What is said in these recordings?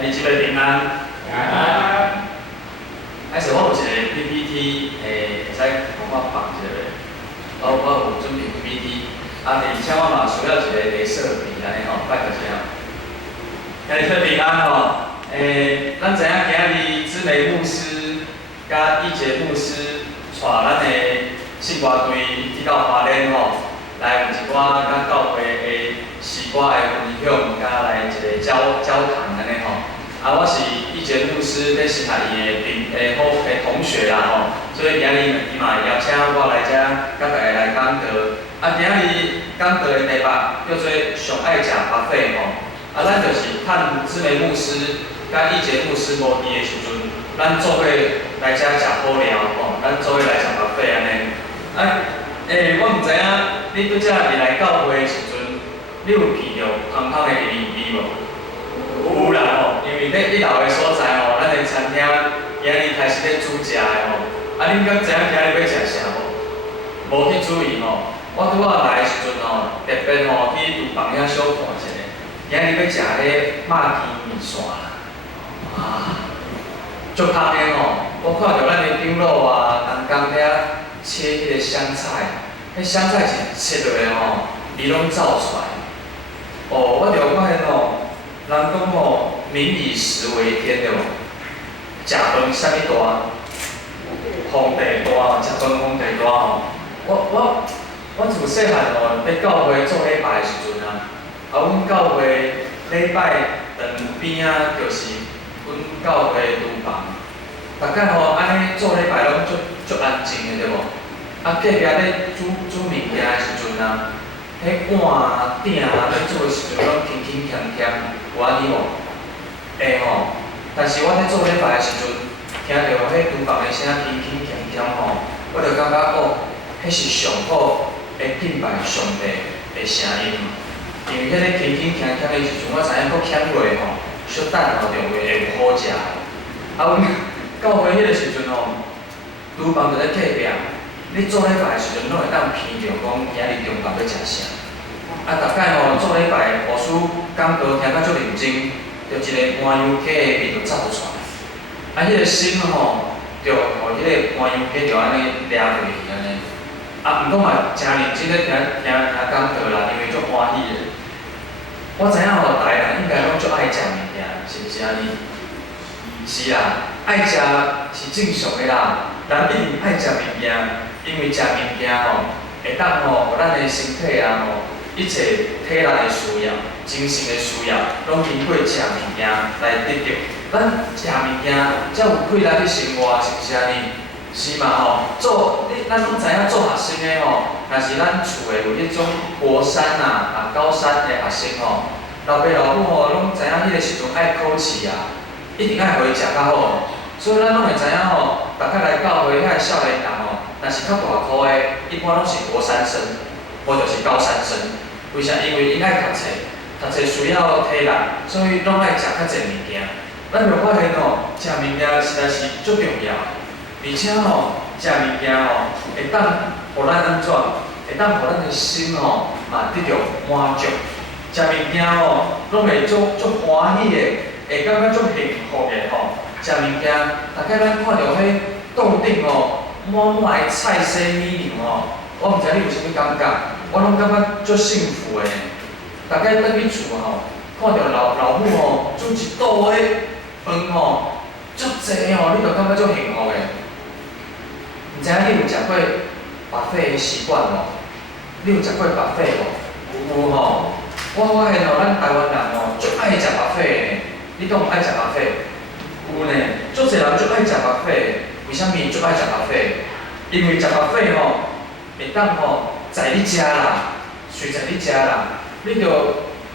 今日即个平安。平安。还是我有一个 PPT，会使帮我放一个，我有准备 PPT，而且我嘛需要一个镭射笔安尼吼，拜托一下。今日做平安吼，咱知影今日芝梅牧师甲一杰牧师带咱的信歌队去到花莲吼，来有一寡甲教会的诗歌的分享，甲来一个交谈安尼吼。我是一杰牧师，咧是下伊的好的同学啦吼，所以今日伊嘛邀请我来遮，甲大家来讲道。今日讲道的题目叫做上爱食巴菲吼。咱就是趁芝梅牧师甲一杰牧师无伫的时阵，咱做伙来遮食好料吼，咱做伙来食巴菲安尼。我毋知影你拄则入来教会的时阵，你有闻到香香的味无？有啦吼，因为你老的所在吼，咱的餐厅今日开始咧煮食的吼。恁敢知影今日要食啥无？无去注意吼。我拄仔来的时阵吼，特别吼去厨房遐小看一下。今日要食迄肉片面线啦，足香的吼！我看到咱的长老啊，人工遐切迄个香菜，迄香菜是切落来吼，味拢走出来。我就发现吼，人讲吼，民以食为天对无？食饭啥物大？皇帝大吼，食饭皇帝大吼。我自细汉吼，伫教会做礼拜的时阵啊。阮教会礼拜堂边啊，就是阮教会厨房。大概吼安尼做礼拜拢足安静的对无？隔壁咧煮物件的时阵啊，迄碗鼎啊咧做的时阵拢轻轻锵锵，有安尼无？会吼。但是我咧做礼拜的时阵，听到迄厨房的声轻轻锵锵吼，我就感觉迄是上好的敬拜上帝的声音。因为迄个轻轻锵锵的时阵，我知影佫欠落吼，小等候着会有好食。阮到回迄个时阵吼，厨房就在隔壁。你做礼拜的时阵，拢会当闻着讲今日中昼要食啥。大概吼做礼拜，牧师讲道听甲足认真，着一个麻油鸡的味就走出来。迄个心吼，着互迄个麻油鸡着安尼掠落去安尼。毋过嘛，真认真咧听讲道啦，因为足欢喜的。我知影吼，大人应该拢足爱食物件，是毋是安尼？是啦，爱食是正常的啦。人一定爱食物件，因为食物件吼，会当吼，互咱的身体啊吼，一切体力的需要、精神的需要，拢经过食物件来得到。咱食物件才有气力去生活，是毋是安尼？是嘛吼，咱拢知影做学生的吼，若是咱厝的有迄种国三啊、高三的学生吼，老爸老母吼拢知影迄个时阵爱考试啊，一定爱互伊食较好。所以咱拢会知影吼，大概来教会遐少年人吼，若是较大颗的，一般拢是国三生，或者是高三生。为啥？因为因爱读册，读册需要体力，所以拢爱食较济物件。咱就发现吼，食物件实在是足重要。而且吼，食物件吼，会当互咱安怎？会当互咱的心吼嘛得到满足。食物件吼，拢会足欢喜的，会感觉足幸福的吼。食物件，大概咱看到迄桌顶吼满的菜色美肴吼，我毋知你有啥物感觉，我拢感觉足幸福的。大概倒去厝吼，看到老母吼煮一桌的饭吼，足济吼，你就感觉足幸福的。毋知影你有食过巴菲的习惯无？你有食过巴菲无？有吼。我发现吼，咱台湾人吼足爱食巴菲的。你敢有爱食巴菲？有呢，足侪人足爱食巴菲。为虾米足爱食巴菲？因为食巴菲吼，会当吼在你食啦，随在你食啦，你着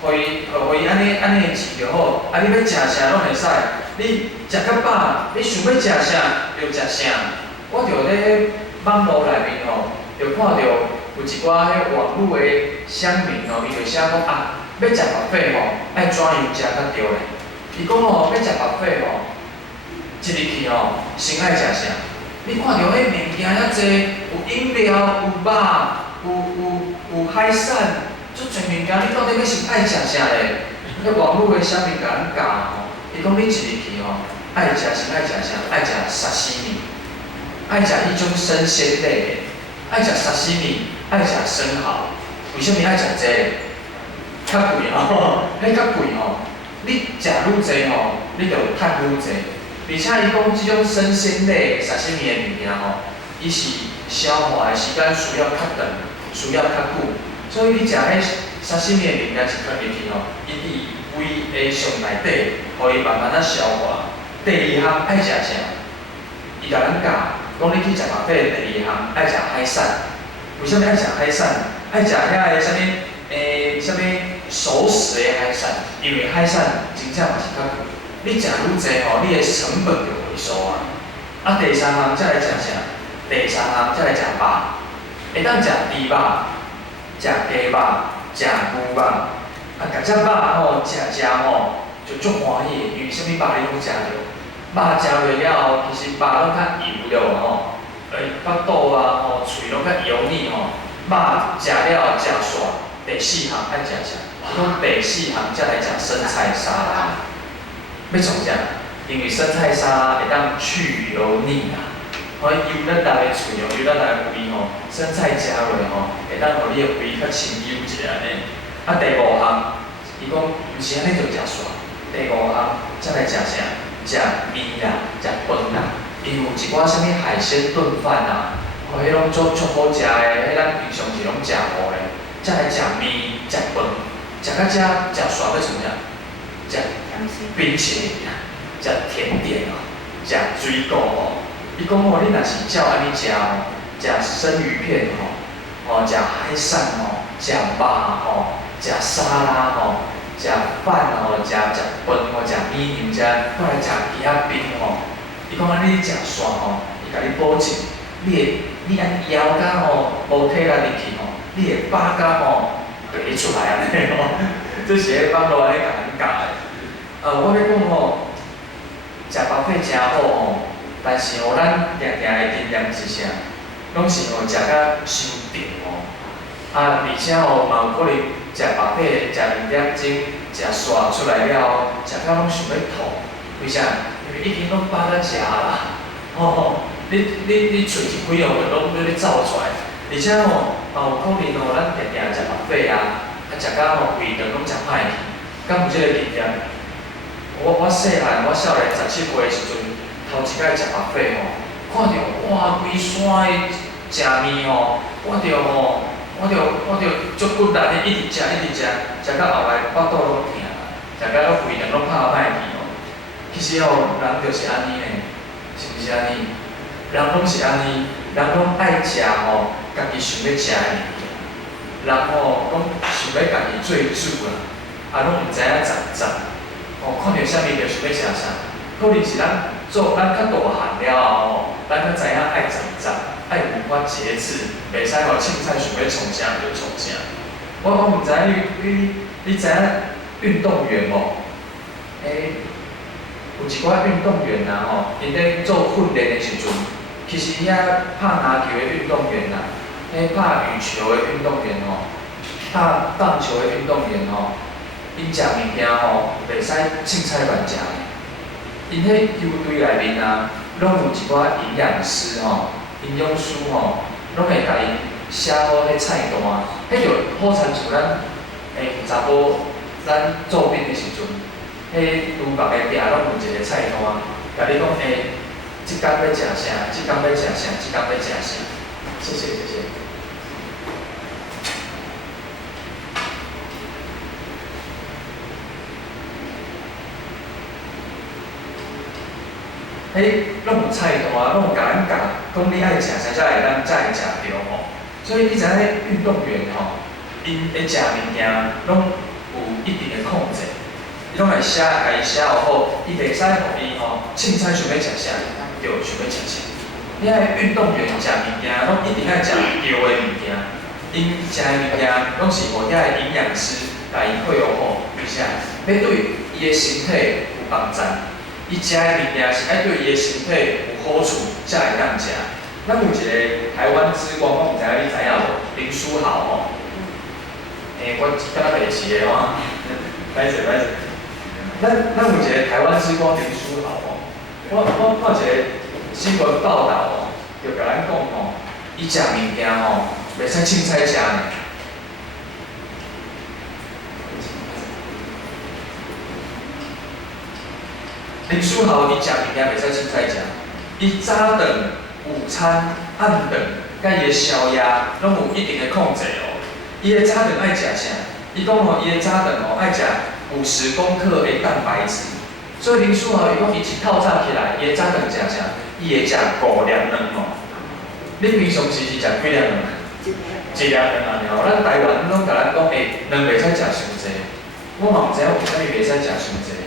互伊安尼饲就好。你要食啥拢会使，你食较饱，你想要食啥就食啥。我着咧网络内面吼，着看到有一寡迄网络的乡民吼，伊就写讲要食巴菲吼，爱怎样食较对咧？伊讲吼，要食巴菲吼，一入去吼，先爱食啥？你看到迄物件遐济，有饮料，有肉，有海产，足侪物件，你到底要是爱食啥咧？迄网络的乡民甲咱教吼，伊讲讲你一日去吼，爱食啥？爱食沙西米，爱食迄种生鲜类的，爱食沙西米，爱食生蚝。为什么爱食这个？较贵吼，迄较贵吼。你食愈济吼，你就趁愈济。而且伊讲即种生鲜类沙西米的物件吼，伊是消化的时间需要较长，需要较久，所以你食迄沙西米的物件一放入去吼，伊伫胃的上内底，互伊慢慢啊消化。第二项爱食啥？伊甲咱教，讲你去食饭费，第二项爱食海产。为什么爱食海产？爱食遐个啥物？啥物熟食的海产？因为海产真正嘛是较贵，你食愈济吼，你的成本就回收啊。啊，第三项才来食啥？第三项才来食肉，会当食猪肉、食鸡肉、食牛肉。啊，甲只肉吼食吼，就足欢喜的，因为啥物肉你拢食着。肉食落了后，其实肉拢较油了吼，腹肚啊吼，喙拢较油腻吼。肉食了食煞，第四项爱食啥？讲第四项才来食生菜沙拉。要创啥？因为生菜沙拉会当去油腻啦，可以油咱大个喙哦，油咱大个胃吼，生菜食落吼，会当互你的胃较清幽一下呢。啊，第五项，伊讲毋是安尼就食煞，第五项才来食啥？食面啦，食饭啦，伊有一寡啥物海鲜炖饭啦，哦，迄拢足好食的，迄咱平常时拢食无的。再来食面、食饭，食到遮食煞要创啥？食冰淇淋啊，食甜点哦，食水果哦。伊讲哦，你若是照安尼食哦，食生鱼片吼，食海产吼，食肉吼，食沙拉吼。食饭吼，食饭吼，食面条，再来食其他饼吼。伊讲安尼食煞吼，伊甲你保证，你安枵甲吼无体力入去吼，你会饱甲吼爬出来安尼吼。这是迄网络安尼甲咱教的。我要讲吼，食饱费真好吼，但是吼咱定定的经验是啥？拢是吼食甲伤甜吼。而且吼嘛有可能。食白费，食2点钟，食煞出来了后，食到拢想要吐。为啥？因为已经拢饱甲食啦。你喙一开哦，就拢要你走出来。而且吼，嘛有可能吼，咱定定食白费啊，食到吼胃肠拢食歹去。敢有即个经验？我细汉，我少年17岁的时阵，头一摆食白费吼，看到哇规山的食面吼，我着足骨力的，一直食，食到后来腹肚拢疼，食到拢胃肠拢拍歹去哦。其实哦，人就是安尼呢，是毋是安尼？人拢是安尼，人拢爱食吼，家己想要食的物件。人吼拢想要家己做主啦，拢毋知影杂。看到啥物就想要食啥，可能是咱较大汉了后，咱较知影爱杂。爱有法节制，袂使吼凊彩想要创啥就创啥。我毋知你知影运动员无？有一寡运动员呐吼，因咧做训练的时阵，其实遐拍篮球的运动员呐，拍羽球的运动员吼，拍棒球的运动员吼，因食物件吼袂使凊彩乱食。因迄球队内面啊，拢有一寡营养师吼。营养师吼，拢会甲伊写好迄菜单，迄就好亲像咱查甫咱做兵的时阵，迄厨房的壁拢有一个菜单，甲你讲即工要食啥，即工要食啥，即工要食啥。谢谢。拢有菜单，拢有甲咱教，讲你爱食啥才会食着吼。所以你知影运动员吼，因咧食物件拢有一定的控制，伊拢会甲伊写好，伊袂使互伊吼凊彩想要食啥，就想要食啥。你爱运动员食物件，拢一定爱食对的物件，因食的物件拢是互遐的营养师甲伊配合好，为啥？要对伊的身体有帮助。伊食的物件是爱对伊的身体有好处，才会当食。咱有一个台湾之光，我毋知影你知影无？林书豪吼。我敢若袂是的吼。歹势。咱咱有一个台湾之光林书豪哦，我看一个新闻报道哦，就甲咱讲哦，伊食物件哦，袂使凊彩食呢。林书豪伊食物件袂使凊彩食，伊早顿、午餐、暗顿，甲伊的宵夜拢有一定的控制哦。伊的早顿爱食啥？伊讲哦，伊的早顿哦爱食50公克的蛋白质。所以林书豪伊讲，伊一透早起来，伊的早顿食啥？伊会食5粒卵哦。你平常时是食几粒卵？1粒卵安尼哦。咱台湾拢甲咱讲，卵袂使食伤济。我嘛毋知影为虾米袂使食伤济。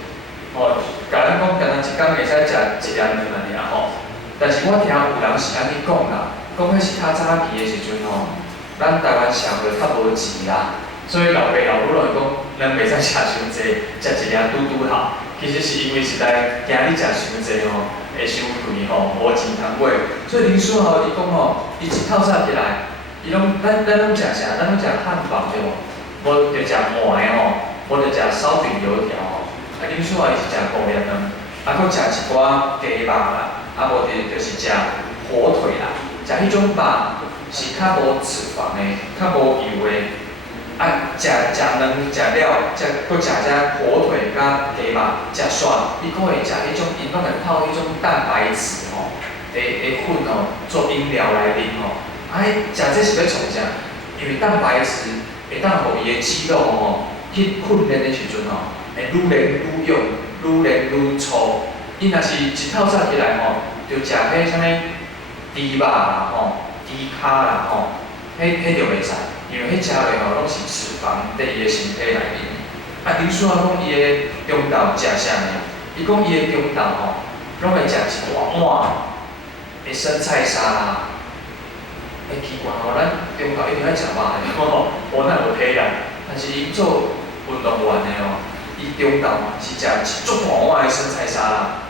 哦，甲咱讲，敢若一工会使食1粒卵安尼啊吼。但是我听有人是安尼讲啦，讲迄是较早期的时阵吼，咱台湾社会较无钱啦，所以老爸老母拢会讲，咱袂使食伤济，食1粒拄拄好。其实是因为实在惊你食伤济吼，会伤贵吼，无钱通买。所以林书豪伊讲吼，伊一透早起来，伊拢咱拢食啥？咱拢食汉堡对无？无就食糜的吼，无就食烧饼油条吼。啊，林书豪伊是食5粒卵，啊，佫食一寡鸡肉啦，啊，无就是食火腿啦，食迄种肉是较无脂肪的，较无油的。啊，食卵食了，佫食只火腿甲鸡肉，食煞，伊佫会食迄种，因拢会泡迄种蛋白质吼，的粉吼，做饮料来啉吼。啊，食这是要创啥？因为蛋白质会当互伊的肌肉吼，去训练的时阵吼。会愈练愈勇，愈练愈粗。伊若是一透早起来吼，就食迄啥物猪肉啦吼、猪骹啦吼，迄就袂使，因为迄食落吼拢是脂肪在伊的身体内面。啊，林书豪讲伊的中昼食啥呢？伊讲伊的中昼吼，拢会食一大碗的生菜沙拉。奇怪吼，咱中昼一定爱食肉的吼，无咱无体力，但是伊做运动员的哦。伊中昼是食一足大碗的生菜沙拉，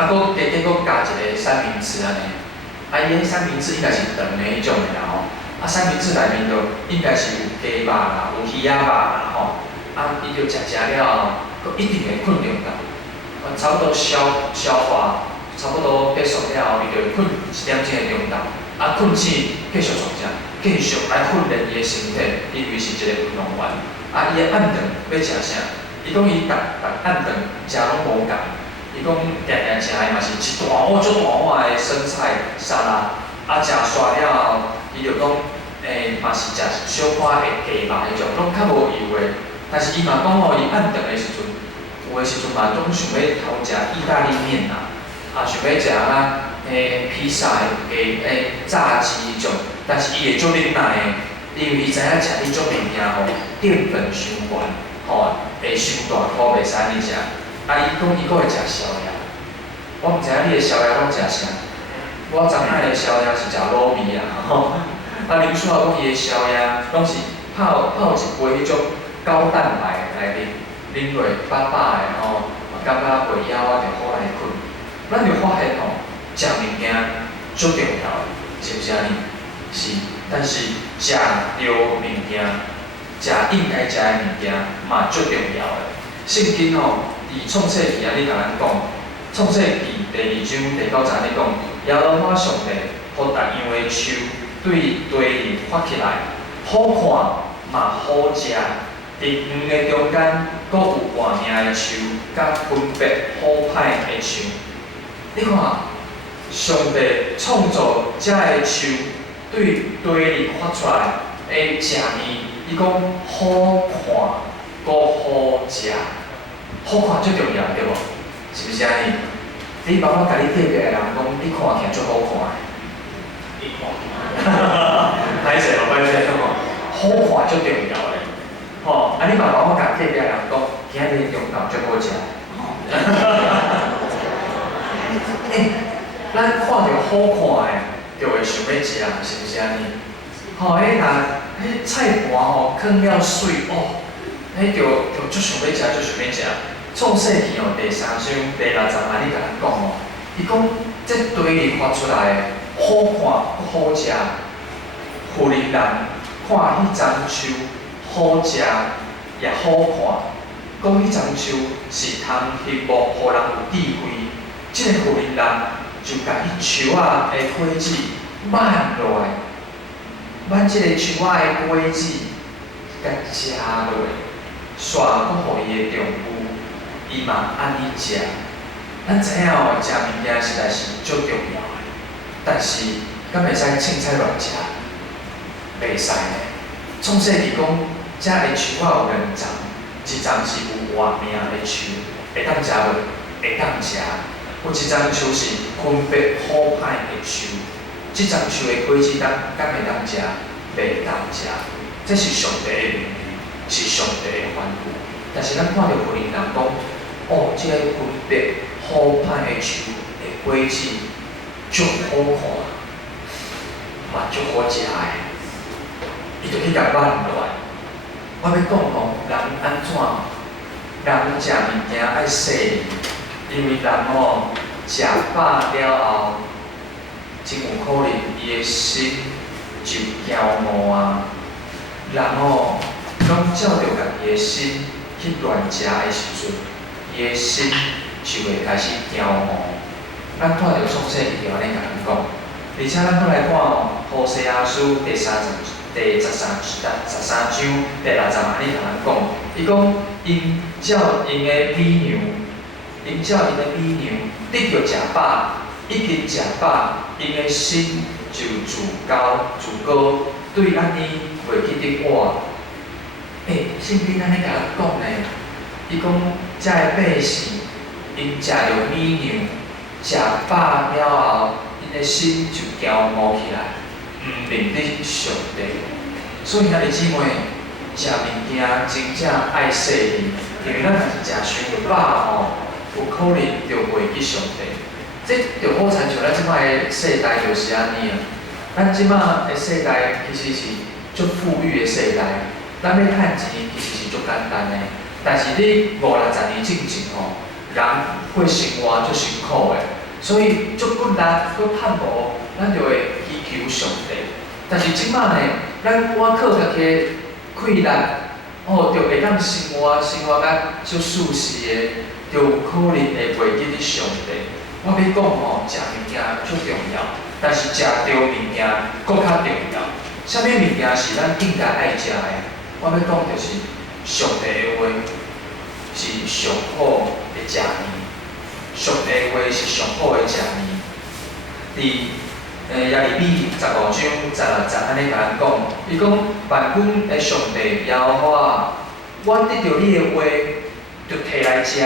啊，佫加一个三明治安尼。啊，伊迄三明治应该是长的迄种的啦吼。啊，三明治内面就应该是有鸡肉啦，有鱼仔肉啦吼。啊，伊就食了后，佫一定会困中昼。差不多消化差不多结束了后，伊就困1点钟的中昼。啊，困醒继续创啥？继续来训练伊的身体，因为是一个运动员。啊，伊的暗顿要食啥？伊讲伊逐暗顿食拢无共，伊讲定食的嘛是一大碗足大碗的生菜沙拉，啊食煞了后，伊就讲嘛是食小可的鸡肉迄种，拢较无油的。但是伊嘛讲吼，伊暗顿的时阵，有的时阵嘛总想要偷食意大利面啦，啊想要食披萨的炸鸡迄种，但是伊会足忍耐的，因为伊知影食迄种物件吼，淀粉伤悬。吼，会伤大块，袂使安尼食。啊，伊讲伊佫会食宵夜，我毋知影你的宵夜拢食啥。我昨摆的宵夜是食卤味啦，吼。啊，林书豪讲伊的宵夜拢是泡一杯迄种高蛋白来啉落饱饱的吼，感觉袂枵我就好来困。咱就发现吼，食物件足重要的，是毋是安尼？是，但是食着物件。食应该食的物件嘛最重要的。圣经吼，伫创世纪安尼甲咱讲，创世纪第2章第9节安尼讲，耶和华上帝互逐样的树对地里发起来，好看嘛好食。伫园的中间，阁有活命的树，甲分别好歹的树。你看，上帝创造遮的树，对地里发出来的食物。伊讲好看，阁好食，好看最重要，对无？是毋是安尼？你爸爸甲你隔壁的人讲，你看起来足好看的。你看，歹势咯，歹势咯，好看最重要的。吼，啊，你爸爸我甲隔壁的人讲，今日中昼足好食。咱看到好看的，就会想要食，是毋是安尼？吼，迄菜盘吼放了水哦，迄就足想要食，足想要食。创世纪吼第3章第60节，你甲咱讲吼，伊讲这地里发出来的好看好食，富人看迄丛树好食也好看，讲迄丛树是通翕幕，互人有智慧，即个福音人就甲迄树仔的果子挽落来，挽即个树仔的果子，甲食落，煞搁互伊的丈夫，伊嘛安尼食。咱知影哦，食物件实在是足重要的，但是敢袂使凊彩乱食，袂使的。创世纪讲，遮的树仔有2丛，一丛是有活命的树，会当食无？会当食。有一丛树是分别好歹的树，即丛树的果子敢会当食？袂当食。这是上帝的命令，是上帝的吩咐。但是咱看到福音人讲，哦，即个分别好歹的树的果子足好看，嘛足好食的，伊就去甲挽落来。我要讲吼，人安怎？人食物件爱细腻，因为人吼食饱了后，真有可能伊的心就骄傲啊。人吼拢照着家己的心去乱食的时阵，伊的心就会开始骄傲。咱看到创世记就安尼甲咱讲，而且咱再来看哦，《何西阿书》第13章第60安尼甲咱讲，伊讲因照因的美娘，因照因的美娘得着食饱，已经食饱，因的心就自高，对安尼袂记得我。圣经安尼甲咱讲呢，伊讲遮个百姓因食着美娘，食饱了后，因的心就骄傲起来，毋认得上帝。所以兄弟姊妹，食物件真正爱细腻，因为咱若是食伤饱吼，有可能就袂记上帝。这就好亲像咱即摆的世代就是安尼啊。咱即摆的世代其实是足富裕的世代，咱要趁钱其实是足简单的。但是你50-60年之前吼，人过生活足辛苦的，所以足骨力，搁趁无，咱就会祈求上帝。但是即摆呢，咱我靠家己气力，哦，就会当生活甲足舒适的，就有可能会袂记得上帝。我要讲吼，食物件足重要，但是食着物件搁较重要。啥物物件是咱应该爱食的？我要讲就是上帝的话是上好的食物，上帝的话是上好的食物。耶利米15章16节安尼甲咱讲，伊讲万军的上帝耶和华，我得到你的话，就摕来食。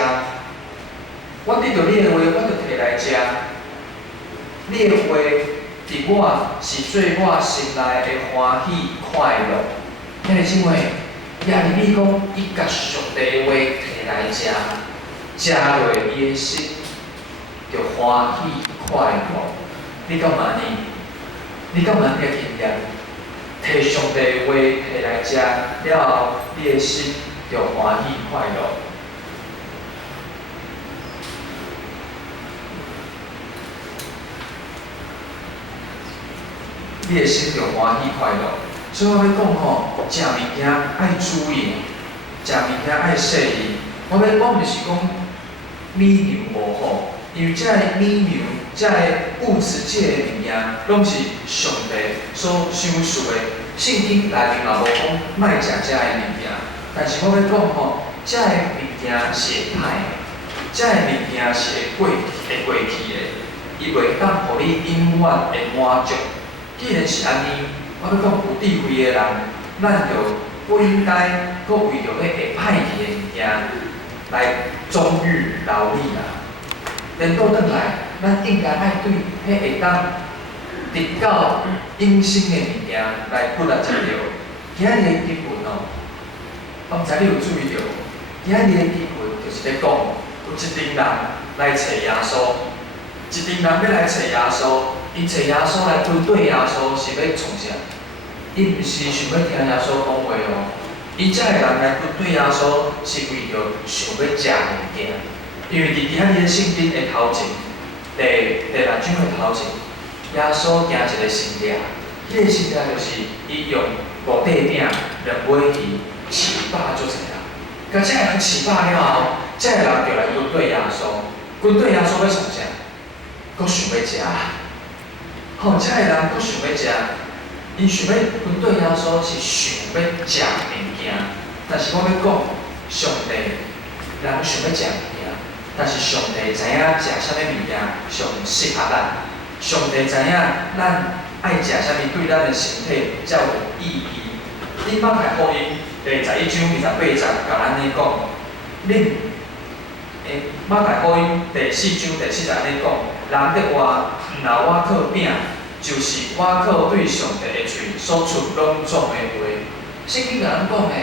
我得到你的话，我就摕来食。你的话伫我是做我心内的欢喜快乐。兄弟姊妹，耶利米讲，伊甲上帝的话摕来食，食落伊的心就欢喜快乐。你敢嘛呢？你敢嘛个经验？摕上帝的话摕来食了后，你的心就欢喜快乐。你的心就欢喜快乐。所以我要讲吼，食物件爱注意，食物件爱细腻。我就是讲，美娘无好。因为遮个美娘，遮个物质界的物件，拢是上帝所赏赐的。圣经内面嘛无讲莫食遮个物件，但是我要讲吼，遮个物件是会歹的，遮个物件是会过去的，伊袂当互你永远的满足。既然是安尼，我要讲有智慧的人，咱就不应该搁为着迄会歹去的物件来终日劳力啦。颠倒转来，咱应该爱对迄会当得到永生的物件来骨力食着。今日的经文哦，我毋知你有注意到，今日的经文就是咧讲，有一群人来找耶稣，一群人要来找耶稣，因找耶稣来跟对耶稣是要创啥？伊毋是想要听耶稣讲话哦，伊遮个人来跟对耶稣是为着想要食物件。因为伫今仔日的圣经的头前，第6章的头前，耶稣行一个神迹，迄个神迹就是伊用5块饼、2尾鱼，饲饱足侪人，甲这个人饲饱了后，这个人就来军队耶稣，军队耶稣要创啥？佫想要食。吼，这个人佫想要食，因想要军队耶稣是想要食物件，但是我要讲，上帝人想要食物件，但是上帝知影食啥物物件上适合咱，上帝知影咱爱食啥物对咱的身体才有意义。你马太福音第11章28节，甲咱咧讲，恁马太福音第4章第4节安尼讲，人伫话毋留我靠饼，就是我靠对上帝的嘴所出拢总的话。圣经甲咱讲的，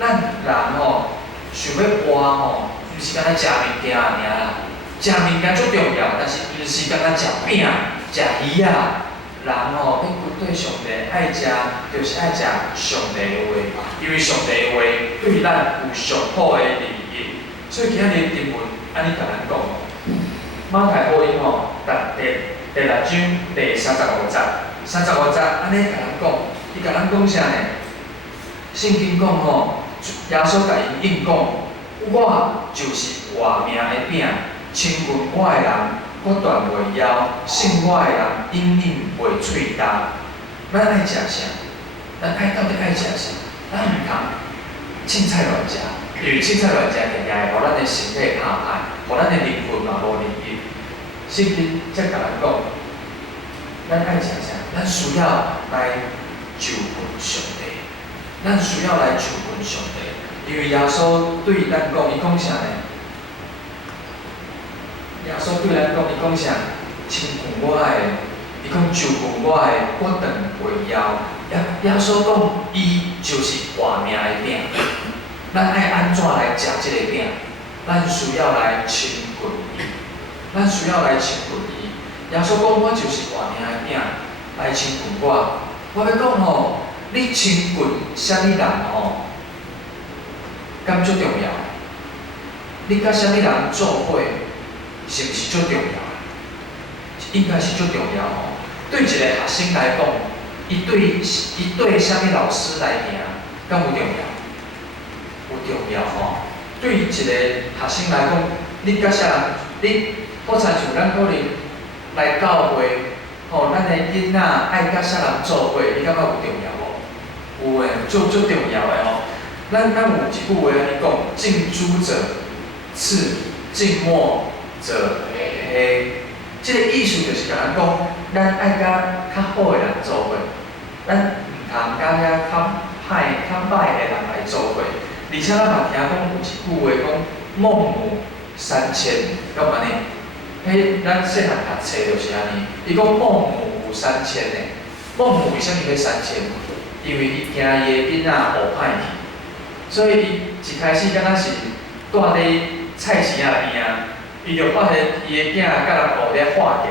咱人吼想要活吼，毋是干那食物件尔啦，食物件足重要，但是毋是干那食饼、食鱼啊。人吼，要军对上帝爱食，就是爱食上帝的话，因为上帝的话对咱有上好的利益。所以今日经文安尼甲咱讲，马太福音吼，第6章第35节，35节安尼甲咱讲，伊甲咱讲啥呢？圣经讲吼，耶稣甲因应讲，我就是活命的饼，亲近我的人。我断袂枵，信我的人永远袂喙焦。咱爱食啥？咱到底爱食啥？咱毋通凊彩乱食，因为凊彩乱食，定定会互咱的身体拍歹，互咱的灵魂嘛无利益。圣经才甲咱讲，咱爱食啥？咱需要来求问上帝，咱需要来求问上帝，因为耶稣对咱讲，伊讲啥呢？耶稣对咱讲，伊讲啥？亲近我的，伊讲就近我的，我断袂枵。耶稣讲，伊就是活命的饼。咱爱安怎来食这个饼？咱需要来亲近伊，咱需要来亲近伊。耶稣讲，我就是活命的饼，来亲近我。我要讲吼，你亲近啥物人吼，敢足重要？你甲啥物人做伙？是毋是最重要？应该是最重要吼。对一个学生来讲，伊对啥物老师来行，敢有重要？有重要吼。对一个学生来讲，你甲啥人？你好亲像咱可能来教会，吼，咱的囡仔爱甲啥人做伙，你感觉有重要无？有诶，足重要诶吼。咱有一句话安尼讲：近朱者赤，近墨者黑，这个意思就是甲咱讲，咱爱甲较好的人做伙，咱毋通甲遐较歹的人来做伙。而且咱嘛听讲有一句话讲，孟母三迁，敢安尼？迄咱细汉读册就是安尼。伊讲孟母有三迁的，孟母为虾米要三迁？因为伊惊伊的囡仔学歹去，所以伊一开始敢若是住伫菜市仔边啊。伊就发现伊的囝甲人学咧化价，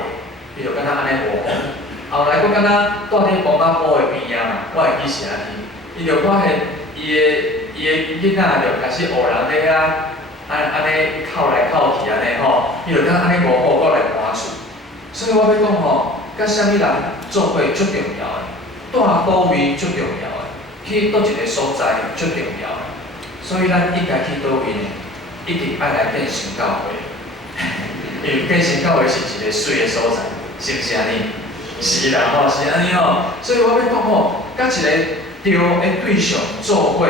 伊就敢若安尼无好。后来佫敢若住伫王阿婆的边仔嘛，我会记是安尼。伊就发现伊的囡仔就开始学人咧安尼靠来靠去安尼吼，伊就敢安尼无好，搁来搬厝。所以我要讲吼，甲啥物人做伙足重要的，住倒位足重要的，去倒一个所在足重要的。所以咱应该去倒位呢，一定爱来建神教会。因为建神教会是一个水的所在，是毋是安尼？是啦吼，是安尼吼。所以我要讲吼，甲一个对的对象做伙，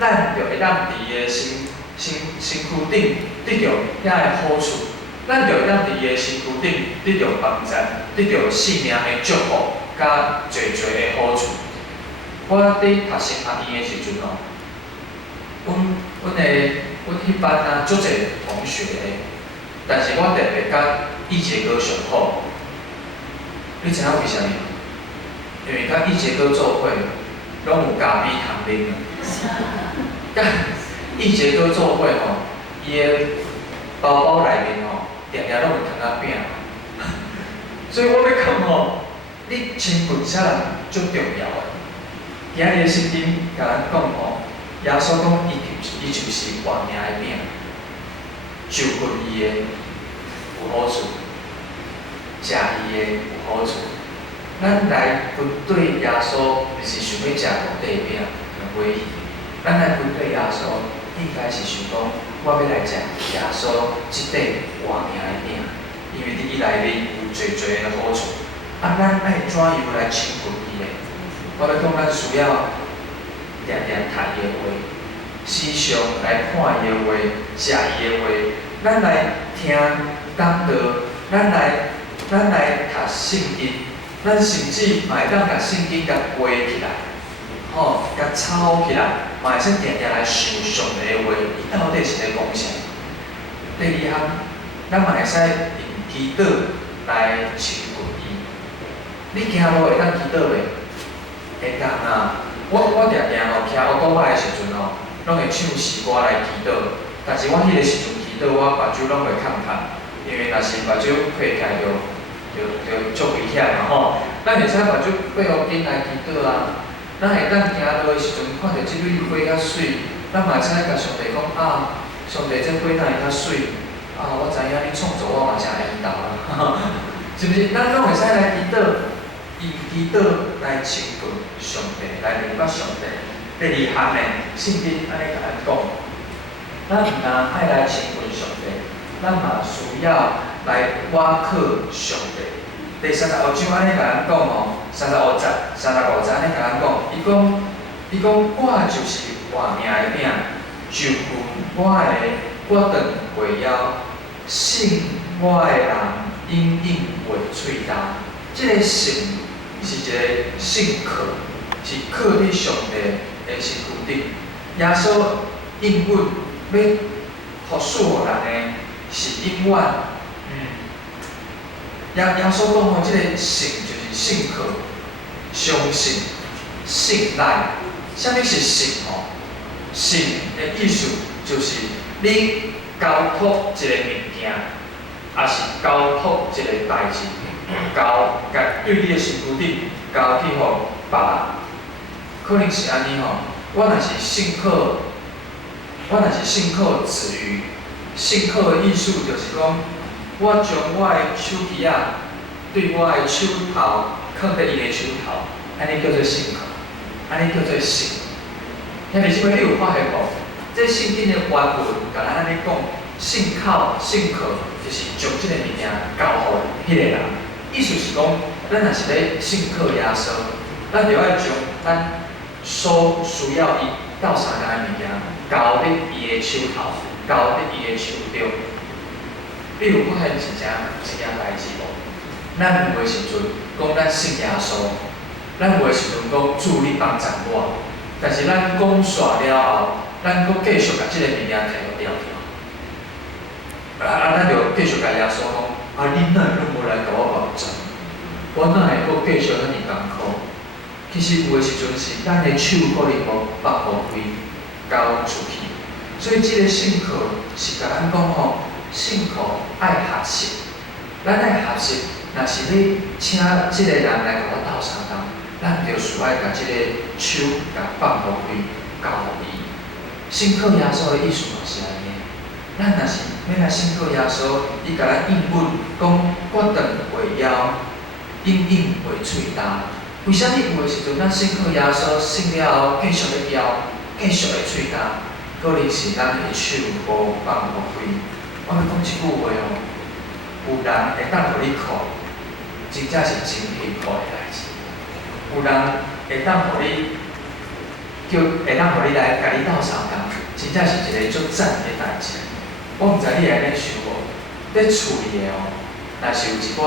咱就会当伫伊的身躯顶得到遐个好处，咱就会当伫伊的身躯顶得到帮助，得到生命的祝福，甲侪的好处。我伫读神学院的时阵吼，阮迄班啊，足侪同学的。但是我特别甲易杰哥上好，你知影为虾米？因为甲易杰哥做伙，拢有咖啡通啉。甲易杰哥做伙吼，伊的包包内面吼，定定拢有糖仔饼。所以我要讲吼，你亲近啥人足重要的。今日的圣经甲咱讲吼，耶稣讲伊就是活命的饼。就近伊的有好处，食伊的有好处。咱来军队耶稣，毋是想要食皇帝饼、买鱼。咱来军队耶稣，应该是想讲，我要来食耶稣即块活命的饼，因为伫伊内面有侪侪的好处。啊，咱爱怎样来亲近伊呢？我要讲，咱需要常常读伊的话，时常来看伊的话，食伊的话，咱来听讲道，咱来读圣经，咱甚至嘛会当甲圣经甲背起来，甲抄起来，嘛会使常常来想上帝的话，伊到底是咧讲啥？第二项，咱嘛会使用祈祷来亲近伊。你行路会当祈祷袂？会当啊！我常常徛乌多仔的时阵拢会唱诗歌来祈祷，但是我迄个时阵祈祷，我目睭拢会看看，因为若是目睭闭起来就足危险嘛吼。咱会使目睭闭好紧来祈祷啊。咱会当行路的时阵看到即蕊花较水，咱嘛会使甲上帝讲啊，上帝这花哪会较水？啊，我知影你创造我嘛真缘投啦，是不是？咱拢会使来祈祷。以祈祷来亲近上帝，来明白上帝。第二项呢，圣经安尼甲咱讲，咱毋但爱来亲近上帝，咱嘛需要来倚靠上帝。第35章安尼甲咱讲35节安尼甲咱讲，伊讲我就是活命的饼，就份我断袂枵，信我的人永远袂喙焦。即个信是一个信靠，是靠伫上帝的身躯顶。耶稣应允要服侍互人的是永远。耶稣讲即个信就是信靠、相信、信赖。啥物是信信的意思就是你交托一个物件，也是交托一个代志。交对你的身躯顶交去互别人，可能是安尼我若是信靠子鱼，信靠的意思就是讲，我将我的手机对我的手头放在伊的手头，安尼叫做信靠，安尼叫做信。遐弟兄妹，你有发现无？这圣经的原文甲咱安尼讲，信靠就是将即个物件交互迄个人。意思是讲，咱若是咧信靠耶稣，咱就要将咱所需要伊斗相共的物件交伫伊的手头，交伫伊的手中。你有发现一件代志无？咱有诶时阵讲咱信耶稣，咱有诶时阵讲主你帮助我，但是咱讲煞了后，咱佫继续甲即个物件摕落了咱就继续甲耶稣讲。你哪会拢无来甲我帮助？我哪会阁继续遐尼艰苦？其实有诶时阵是咱诶手可能无放互开，交出去。所以即个信靠是甲咱讲信靠爱学习，咱爱学习。若是你请即个人来甲我斗相共，咱就需要甲即个手甲放互开，交互伊。信靠耶稣诶意思嘛是安尼。咱若是要来信靠耶稣，伊甲咱应允，讲决断袂枵，永远袂喙焦。为虾米有诶时阵咱信靠耶稣，信了后继续咧枵，继续会喙焦？可能是咱诶手无放互开。我要讲一句话有人会当互你靠，真正是真辛苦诶代志。有人会当互你会当互你来甲你斗相共，真正是一个足赞诶代志。我毋知你会安尼想无？咧厝里的若是有一寡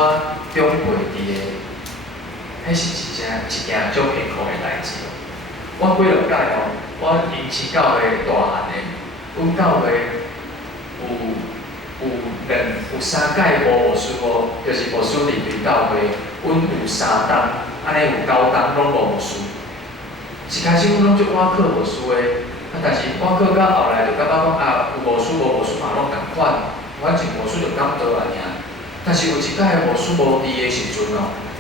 长辈伫的，迄是一件足辛苦的代志。我几落届我因饲狗的大汉的，阮狗的有3届无事就是无事离开狗的，阮有3档，安尼有9档拢无事。一开始阮拢足倚靠无事的。但是我到后来就感觉讲有无事嘛拢共款，反正无事就敢倒来尔。但是有一届无事无伫的时阵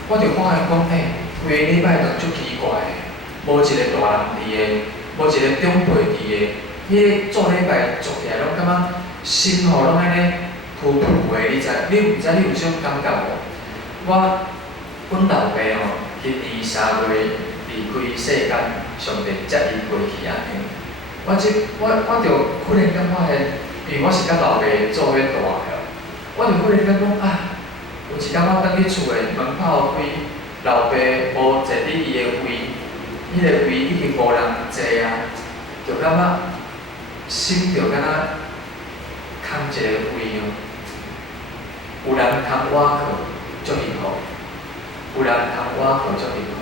我就发现讲，规个礼拜都足奇怪的，无一个大人伫的，无一个长辈伫的，迄个做礼拜做起来拢感觉心拢安尼浮浮的，你知？你毋知你有这种感觉无？阮老爸今年3月离开世间，上帝接伊过去安尼。我就忽然间发现，因为我是甲老爸做伙大个，我就忽然间讲啊，有一天我等去厝的门口开，老爸无坐伫伊的位，迄个位已经无人坐啊，就感觉心就敢若空一个位哦，有人通我靠，足幸福；有人通我靠，足幸福。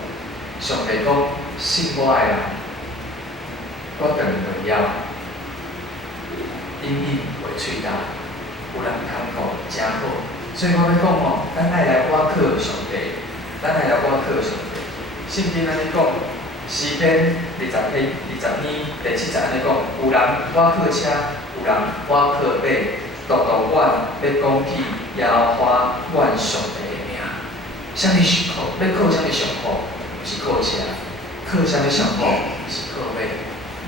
上帝讲，信我的人，我断袂了，因为喙焦，有人通顾真好。所以我要讲吼，咱爱来我靠上帝，咱爱来我靠上帝。圣经安尼讲，诗篇20年第7节安尼讲，有人我靠车，有人我靠马，独独阮要讲起耶和华阮上帝的名。啥物上好？要靠啥物上好？是靠车，靠啥物上好？是靠马。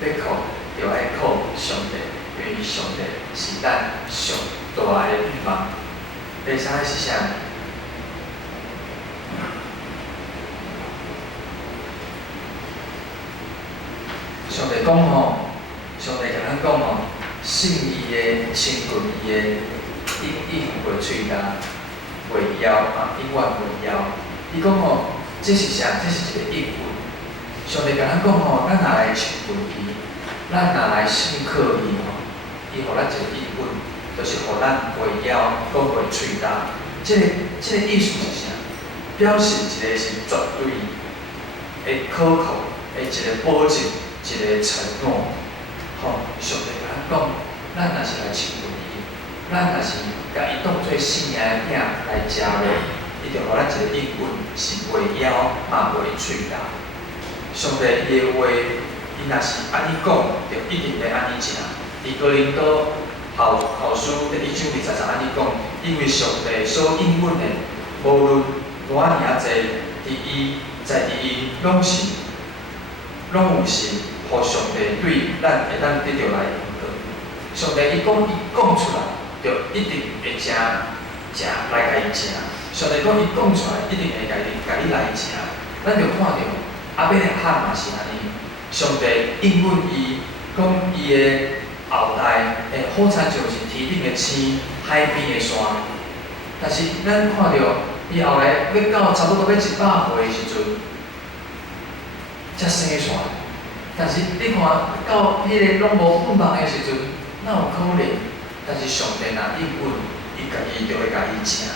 要靠就爱靠上帝，因为上帝是咱上大的欲望。第三个是啥？上帝讲吼，上帝甲咱讲吼，信伊的、亲近伊的，应袂喙焦，袂枵永远袂枵。伊讲吼，这是啥？这是一个应允。上帝甲咱讲吼，咱若来亲近伊，咱若来信靠伊吼，伊互咱一个应允，就是互咱袂枵，讲袂喙焦。这个意思是啥？表示一个是绝对的可靠的一个保证，一个承诺。吼，上帝甲咱讲，咱若是来亲近伊，咱若是甲伊当做生命的饼来食落，伊就互咱一个应允，是袂枵，嘛袂喙焦。上帝伊的话，伊若是安尼讲，就一定会安尼食。伫哥林多后书第1章23节安尼讲，因为上帝所应允的，无论偌尔啊济，在伊拢有是，互上帝对咱会当得到来应许。上帝伊讲出来，就一定会食来甲伊食。上帝讲伊讲出来，一定会甲你来食。咱就看到阿伯拉罕嘛是安尼，上帝应允伊，讲伊的后代会好亲像是天顶的星、海边的山。但是咱看到伊后来要到差不多要100岁的时阵，才生出来。但是你看到迄个拢无盼望的时阵，哪有可能？但是上帝若应允，伊家己就会甲伊请。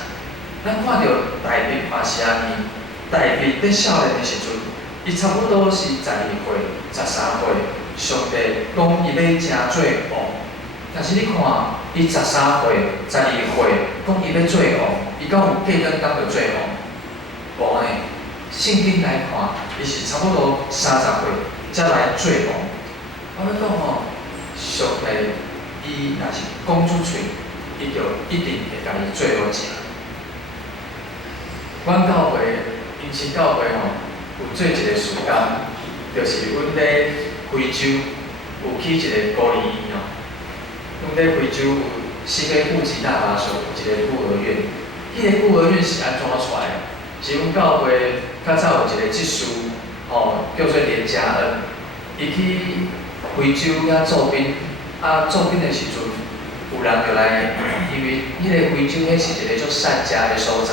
咱看到大卫嘛是安尼，大卫在少年的时阵，伊差不多是12岁、13岁，上帝讲伊要成做王。但是你看，伊13岁、12岁，讲伊要做王，伊敢有计等当着做王？无呢。圣经来看，伊是差不多30岁才来做王。我要讲吼，上帝伊若是讲出嘴，伊就一定会甲伊做好食。阮教会，因新教会吼，有做一个事工，就是阮咧非洲有去一个孤儿院哦。阮咧非洲有4个户籍大巴所有一个孤儿院，迄个孤儿院是安怎出来的？是阮教会较早有一个执事，叫做连家恩，伊去非洲遐做兵，做兵的时阵，有人就来，因为迄个非洲迄是一个足善食的所在。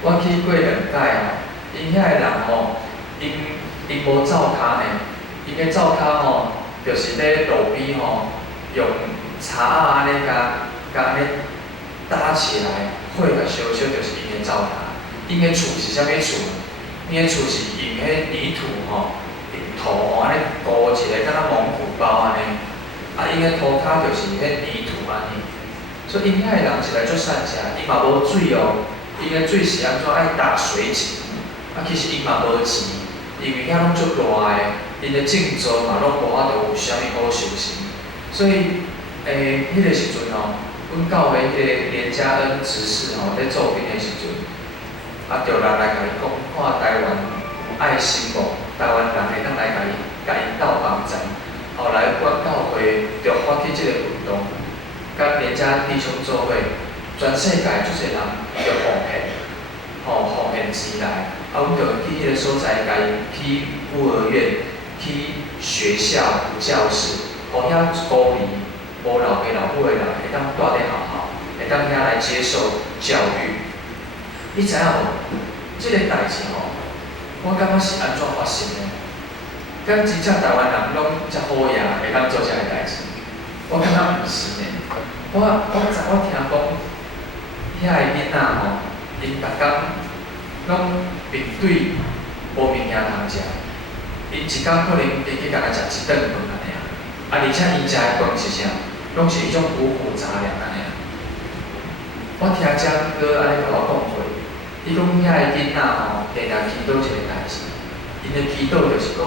我去过2摆因遐个人因无灶骹呢，因个灶骹就是咧路边用柴安尼甲安尼搭起来，火甲烧烧，就是因个灶骹。因个厝是啥物厝？因个厝是用迄泥土用土安尼糊一个，敢若蒙古包安尼。因个涂骹就是迄泥土安尼。所以因遐个人是来做善食，伊嘛无水哦。因个水是安怎爱打水井？其实因嘛无钱，因为遐拢足热的，因的建筑嘛拢无法度有啥物好修行。所以迄个时阵阮教会迄个连家恩执事咧做兵的时阵。就人来甲伊讲，看台湾有爱心无？台湾人会当来甲伊斗帮助。后来阮教会就发起这个运动，甲连家弟兄做伙，全世界足侪人就奉献钱来。阮就去迄个所在，甲伊去孤儿院、去学校、有教室，互遐孤儿、无老爸老母的人会当住伫学校，会当遐来接受教育。你知影无？即、个代志吼，我感觉是安怎发生的？敢真正台湾人拢遮好野，会当做遮个代志？我感觉毋是呢。我听讲，遐个囡仔吼，因逐工拢面对无物件通食，因一工可能去甲他食一顿饭安尼啊。而且因食的饭是啥？拢是迄种五谷杂粮安尼啊。我听江哥安尼甲我讲过，伊讲遐个囡仔吼，定定祈祷一个代志，因的祈祷就是讲。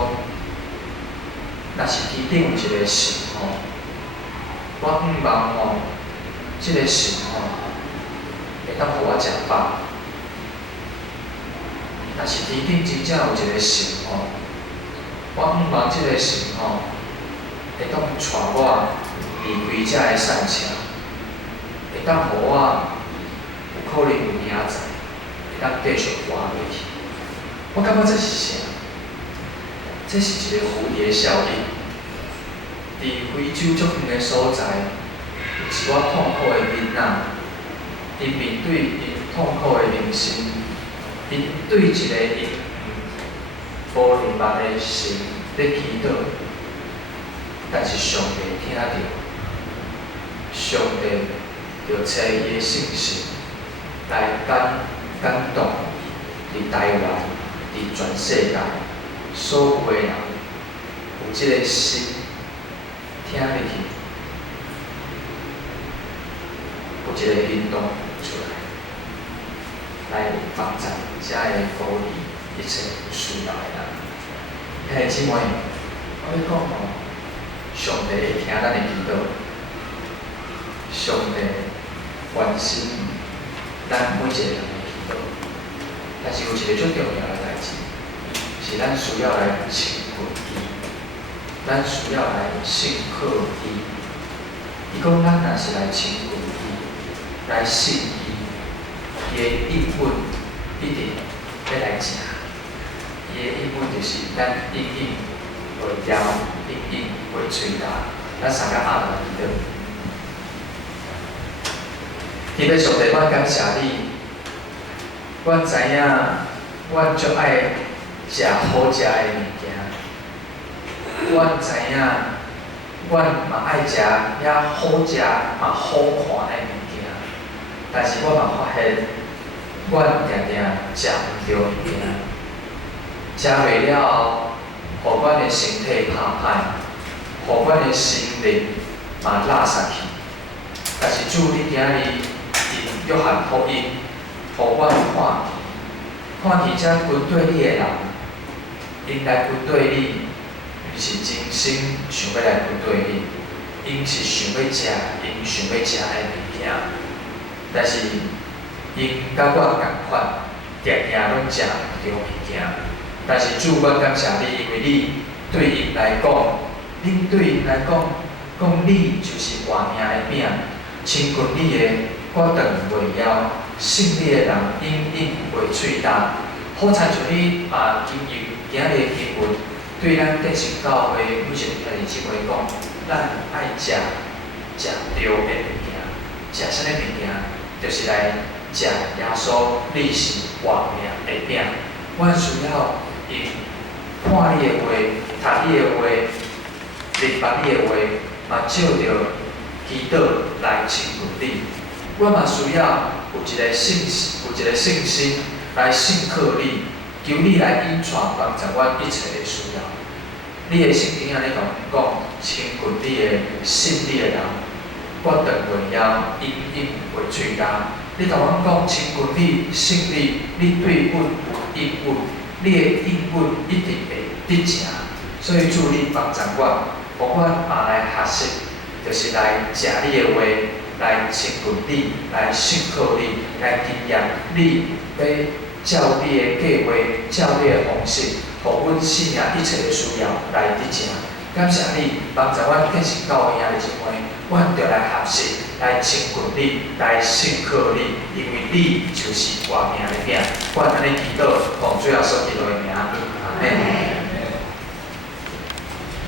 若是天顶有一个神吼，我希望吼，即个神吼会当互我食饱。若是天顶真正有一个神吼，我希望即个神吼会当带我离开遮个善车，会当互我有可能有明仔载会当继续活落去。我感觉这是啥？这是一个蝴蝶效应。伫非洲足远的所在，有一寡痛苦的囡仔，因面对因痛苦的人生，因对一个因无明白的神咧祈祷，但是上帝听到，上帝就找伊的信心来感动伫台湾，伫全世界。所有的人有这个心听入去，有这个行动出来，来帮助遮个孤儿一切有需要的人。兄弟姊妹，我要讲吼，上帝会听咱的祈祷，上帝关心咱每一个人的祈祷，但是有一个最重要的代志。是咱需要来亲近伊，咱需要来信靠伊。伊讲咱若是来亲近伊，来信伊，伊的应允一定要来食。伊的应允就是咱应应为腰，应应为嘴大，咱三个阿爸祈祷。天父上帝，我感谢你，我知影，我足爱。食好食的物件，阮知影，阮嘛爱食遐好食嘛好看的物件，但是我嘛发现，阮定定食毋着物件，食袂了后，互阮的身体歹歹，互阮的心灵嘛拉煞去。但是主你今日因约翰福音，互阮看见遮军对你的人。因来军对你，毋是真心想要来军对你，因是想要食因想要食的物件，但是因甲我共款，定定拢食毋着物件。但是主，我感谢你，因为你对因来讲，恁对因来讲，讲你就是活命的饼，亲近你的，我断袂了，信你的人，应应袂喙焦。好亲像你今日的经文，对咱德行教会每一个兄弟姊妹讲，咱爱食对的物件，食啥物物件，就是来食耶稣你是活命的饼。阮需要因看你的话，读你的话，明白你的话，嘛照着祈祷来亲近你。阮嘛需要有一个信心来信靠你。求你来引带帮助阮一切的需要。你的圣经安尼甲阮讲，亲近你的、信你的人，我断袂了，因为喙焦。你甲阮讲，亲近你、信你，你对阮有应允，你的应允一定会得成。所以主你帮助我，互阮嘛来学习，就是来食你的话，来亲近你，来信靠你，来经验你要。照你的计划，照你的方式，互阮生命一切的需要来得成。感谢你帮助阮建设教会兄弟姊妹，阮着来学习，来亲近你，来信靠你，因为你就是活命的饼。阮安尼祈祷，奉主耶稣基督的名，阿门。